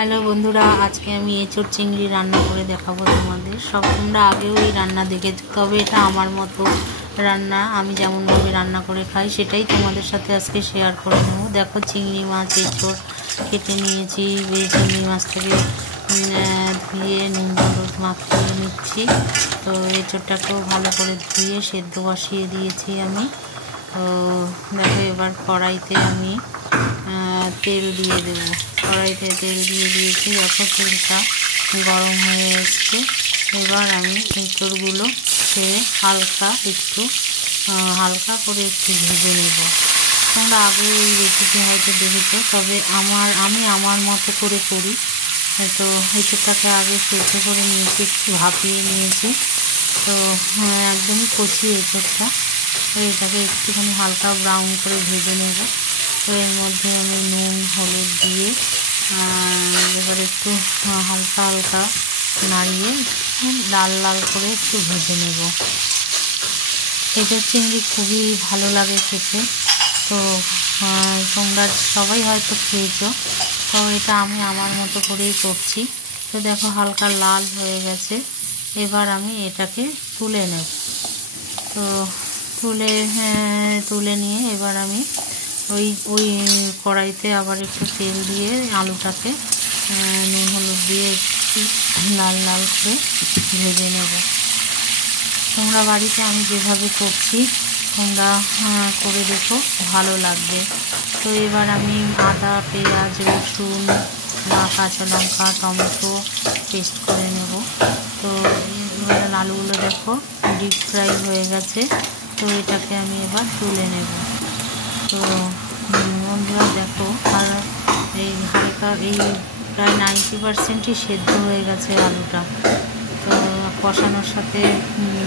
Hello বন্ধুরা, আজকে আমি এঁচোড় চিংড়ি রান্না করে দেখাবো তোমাদের। তোমরা আগেও এই রান্না দেখেছো, তবে এটা আমার মতো রান্না, আমি যেমনভাবে রান্না করে খাই সেটাই তোমাদের সাথে আজকে শেয়ার করে নেবো। দেখো, চিংড়ি মাছ এঁচোড় কেটে নিয়েছি। এই চিংড়ি মাছটাকে ধুয়ে নুন হলুদ মাখিয়ে নিচ্ছি। তো এঁচোড়টাকেও ভালো করে ধুয়ে সেদ্ধ বসিয়ে দিয়েছি আমি। তো দেখো, এবার কড়াইতে আমি তেল দিয়ে দেবো। কড়াইতে তেল দিয়ে দিয়েছি। দেখো, তেলটা গরম হয়ে এসছে। এবার আমি এঁচোড়গুলো হালকা করে একটু ভেজে নেব। তোমরা আগে এই রেসিপি হয়তো দেখেছো, তবে আমি আমার মতো করে করি। তো এঁচোড়টাকে আগে সেদ্ধ করে নিয়েছি, একটু ভাপিয়ে নিয়েছি। তো একদমই কচি এঁচোড়টা। তো এটাকে একটুখানি হালকা ব্রাউন করে ভেজে নেব। তো এর মধ্যে আমি নুন হলুদ দিয়ে এবার একটু হালকা নাড়িয়ে লাল লাল করে একটু ভেজে নেব। এঁচোড় চিংড়ি খুবই ভালো লাগে খেতে। তো তোমরা সবাই হয়তো খেয়েছো, তো এটা আমি আমার মতো করেই করছি। তো দেখো, হালকা লাল হয়ে গেছে। এবার আমি এটাকে তুলে নেব। তো তুলে নিয়ে এবার আমি ওই কড়াইতে আবার একটু তেল দিয়ে আলুটাকে নুন হলুদ দিয়ে একটু লাল লাল করে ভেজে নেব। তোমরা বাড়িতে আমি যেভাবে করছি তোমরা করে দেখো, ভালো লাগবে। তো এবার আমি আদা পেঁয়াজ রসুন কাঁচা লঙ্কা টমেটো পেস্ট করে নেব। তো এবার আলুগুলো দেখো ডিপ ফ্রাই হয়ে গেছে। তো এটাকে আমি এবার তুলে নেব। তো বন্ধুরা দেখো, আর এই হালকা প্রায় 90%ই সেদ্ধ হয়ে গেছে আলুটা। তো কষানোর সাথে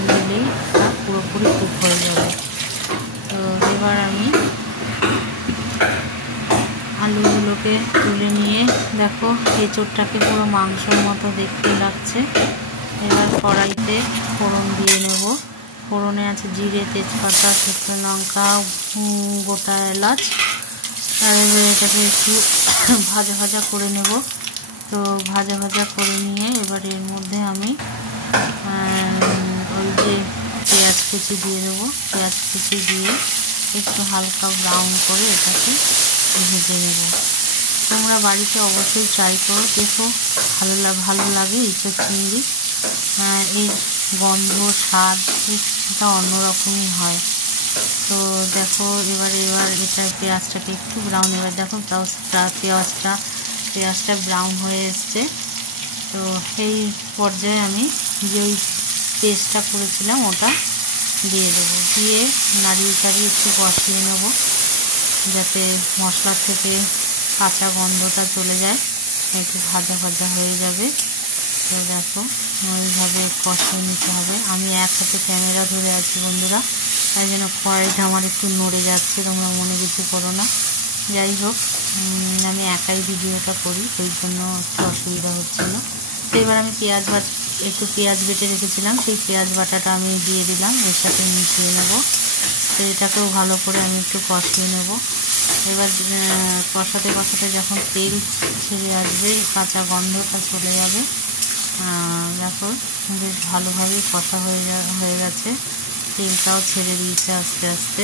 দিলেই পুরোপুরি কুক হয়ে যাবে। তো এবার আমি আলুগুলোকে তুলে নিয়ে দেখো, এঁচোড়টাকে পুরো মাংসের মতো দেখতে লাগছে। এবার কড়াইতে ফোড়ন দিয়ে নেব। ফোড়নে আছে জিরে তেজপাতা শুকনো লঙ্কা গোটা এলাচ। আর এটাকে একটু ভাজা করে নেব। তো ভাজা করে নিয়ে এবার এর মধ্যে আমি ওই যে পেঁয়াজ কুচি দিয়ে দেবো। পেঁয়াজ কুচি দিয়ে একটু হালকা ব্রাউন করে এটাকে ভেজে নেব। তোমরা বাড়িতে অবশ্যই ট্রাই করো, দেখো ভালো লাগে এঁচোড় চিংড়ি। এর গন্ধ স্বাদ এটা অন্যরকমই হয়। তো দেখো, এবার এটা পেঁয়াজটাকে একটু ব্রাউন, এবার দেখো পেঁয়াজটা ব্রাউন হয়ে এসছে। তো এই পর্যায়ে আমি যে ওই পেস্টটা করেছিলাম ওটা দিয়ে দেবো। দিয়ে নাড়িয়ে একটু কষিয়ে নেব, যাতে মশলার থেকে কাঁচা গন্ধটা চলে যায়, একটু ভাজা হয়ে যাবে। তো দেখো, ওইভাবে কষিয়ে নিতে হবে। আমি এক হাতে ক্যামেরা ধরে আছি বন্ধুরা, তাই জন্য কড়াইটা আমার একটু নড়ে যাচ্ছে, তোমরা মনে কিছু করো না। যাই হোক, আমি একাই ভিডিওটা করি, ওই জন্য একটু অসুবিধা হচ্ছিলো। তো এবার আমি একটু পেঁয়াজ বেটে রেখেছিলাম, সেই পেঁয়াজ বাটাটা আমি দিয়ে দিলাম, এর সাথে মিশিয়ে নেব। তো এটাকেও ভালো করে আমি একটু কষিয়ে নেব। এবার কষাতে যখন তেল ছেড়ে আসবে, কাঁচা গন্ধটা চলে যাবে। দেখো, বেশ ভালোভাবে কষা হয়ে গেছে, তেলটাও ছেড়ে দিয়েছে আস্তে আস্তে।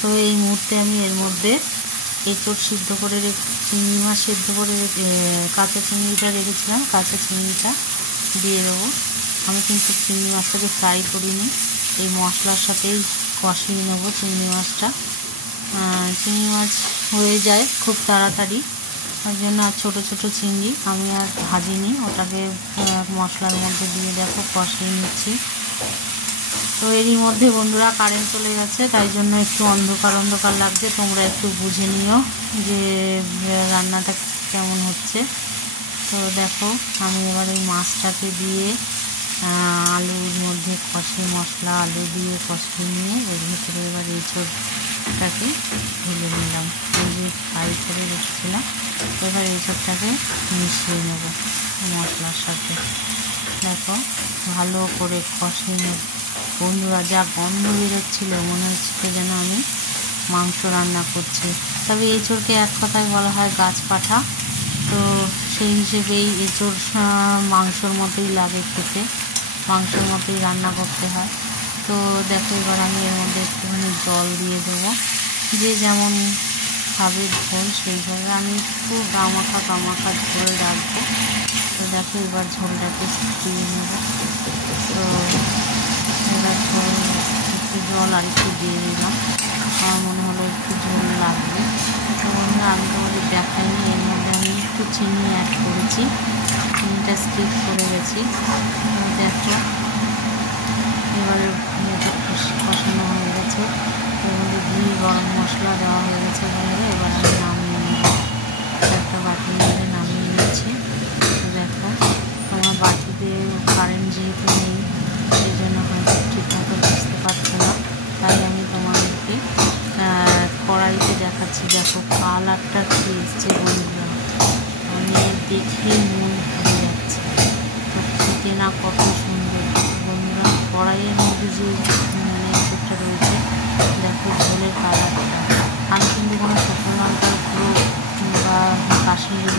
তো এই মুহূর্তে আমি এর মধ্যে এঁচোড় চিংড়ি মাছ সেদ্ধ করে কাঁচা চিংড়িটা রেখেছিলাম, কাঁচা চিংড়িটা দিয়ে দেবো। আমি কিন্তু চিংড়ি মাছটাকে ফ্রাই করিনি, এই মশলার সাথেই কষিয়ে নেবো চিংড়ি মাছটা। চিংড়ি মাছ হয়ে যায় খুব তাড়াতাড়ি, তার জন্য আর ছোটো চিংড়ি আমি আর ভাজিনি, ওটাকে মশলার মধ্যে দিয়ে দেখো কষিয়ে নিচ্ছি। তো এরই মধ্যে বন্ধুরা কারেন্ট চলে গেছে, তাই জন্য একটু অন্ধকার লাগছে। তোমরা একটু বুঝে নিও যে রান্নাটা কেমন হচ্ছে। তো দেখো, আমি এবার ওই মাছটাকে দিয়ে আলুর মধ্যে মশলা আলু দিয়ে কষিয়ে নিয়ে এর ভিতরে এবার এঁচোড়টাকে ঢেলে নিলাম, ওই যে ফ্রাই করে রেখেছিলাম। এবার এঁচোড়টাকে মিশিয়ে নেব মশলার সাথে। দেখো, ভালো করে কষিয়ে নেব বন্ধুরা। যা গন্ধ বেরোচ্ছিল, মনে হচ্ছিল যেন আমি মাংস রান্না করছি। তবে এঁচোড়কে এক কথায় বলা হয় গাছ পাঠা। তো সেই হিসেবেই এঁচোড় মাংসর মতোই লাগে খেতে, মাংসের মতোই রান্না করতে হয়। তো দেখো এবার আমি এর মধ্যে একটুখানি জল দিয়ে দেবো, যে যেমন খাবে ঝোল সেইভাবে। আমি একটু গামাখা ঝোল রাখবো। তো দেখো এবার ঝোলটাকে ফুটিয়ে নেব। তো এবার ঝোল একটু জল আর একটু দিয়ে দিলাম, আমার মনে হলো একটু ঝোল লাগবে। তো বন্ধুরা আমি তোমাদের দেখাইনি, এর মধ্যে আমি একটু চিনি অ্যাড করেছি, চিনিটা স্কিপ করে গেছি। তো দেখো এবারে কষানো হয়ে গেছে, এর মধ্যে ঘি গরম মশলা দেওয়া হয়ে গেছে বন্ধুরা। এবার আমি নামিয়ে নেব, একটা বাটির মধ্যে নামিয়ে নিচ্ছি। তো দেখো তোমার বাটিতে কারেন্ট যেহেতু নেই সেই জন্য হয়তো ঠিকমতো বুঝতে পারছো না, তাই আমি তোমাদেরকে কড়াইতে দেখাচ্ছি। দেখো কালারটা কি এসছে বন্ধুরা, আমি দেখেই মন ভরে যাচ্ছে। তো খেতে না কত সুন্দর বন্ধুরা। কড়াইয়ের মধ্যে যে এঁচোড়টা রয়েছে দেখো, ঝোলের কালারটা। আমি কিন্তু কোনো শুকনো লঙ্কার গুঁড়ো বা কাশ্মীরি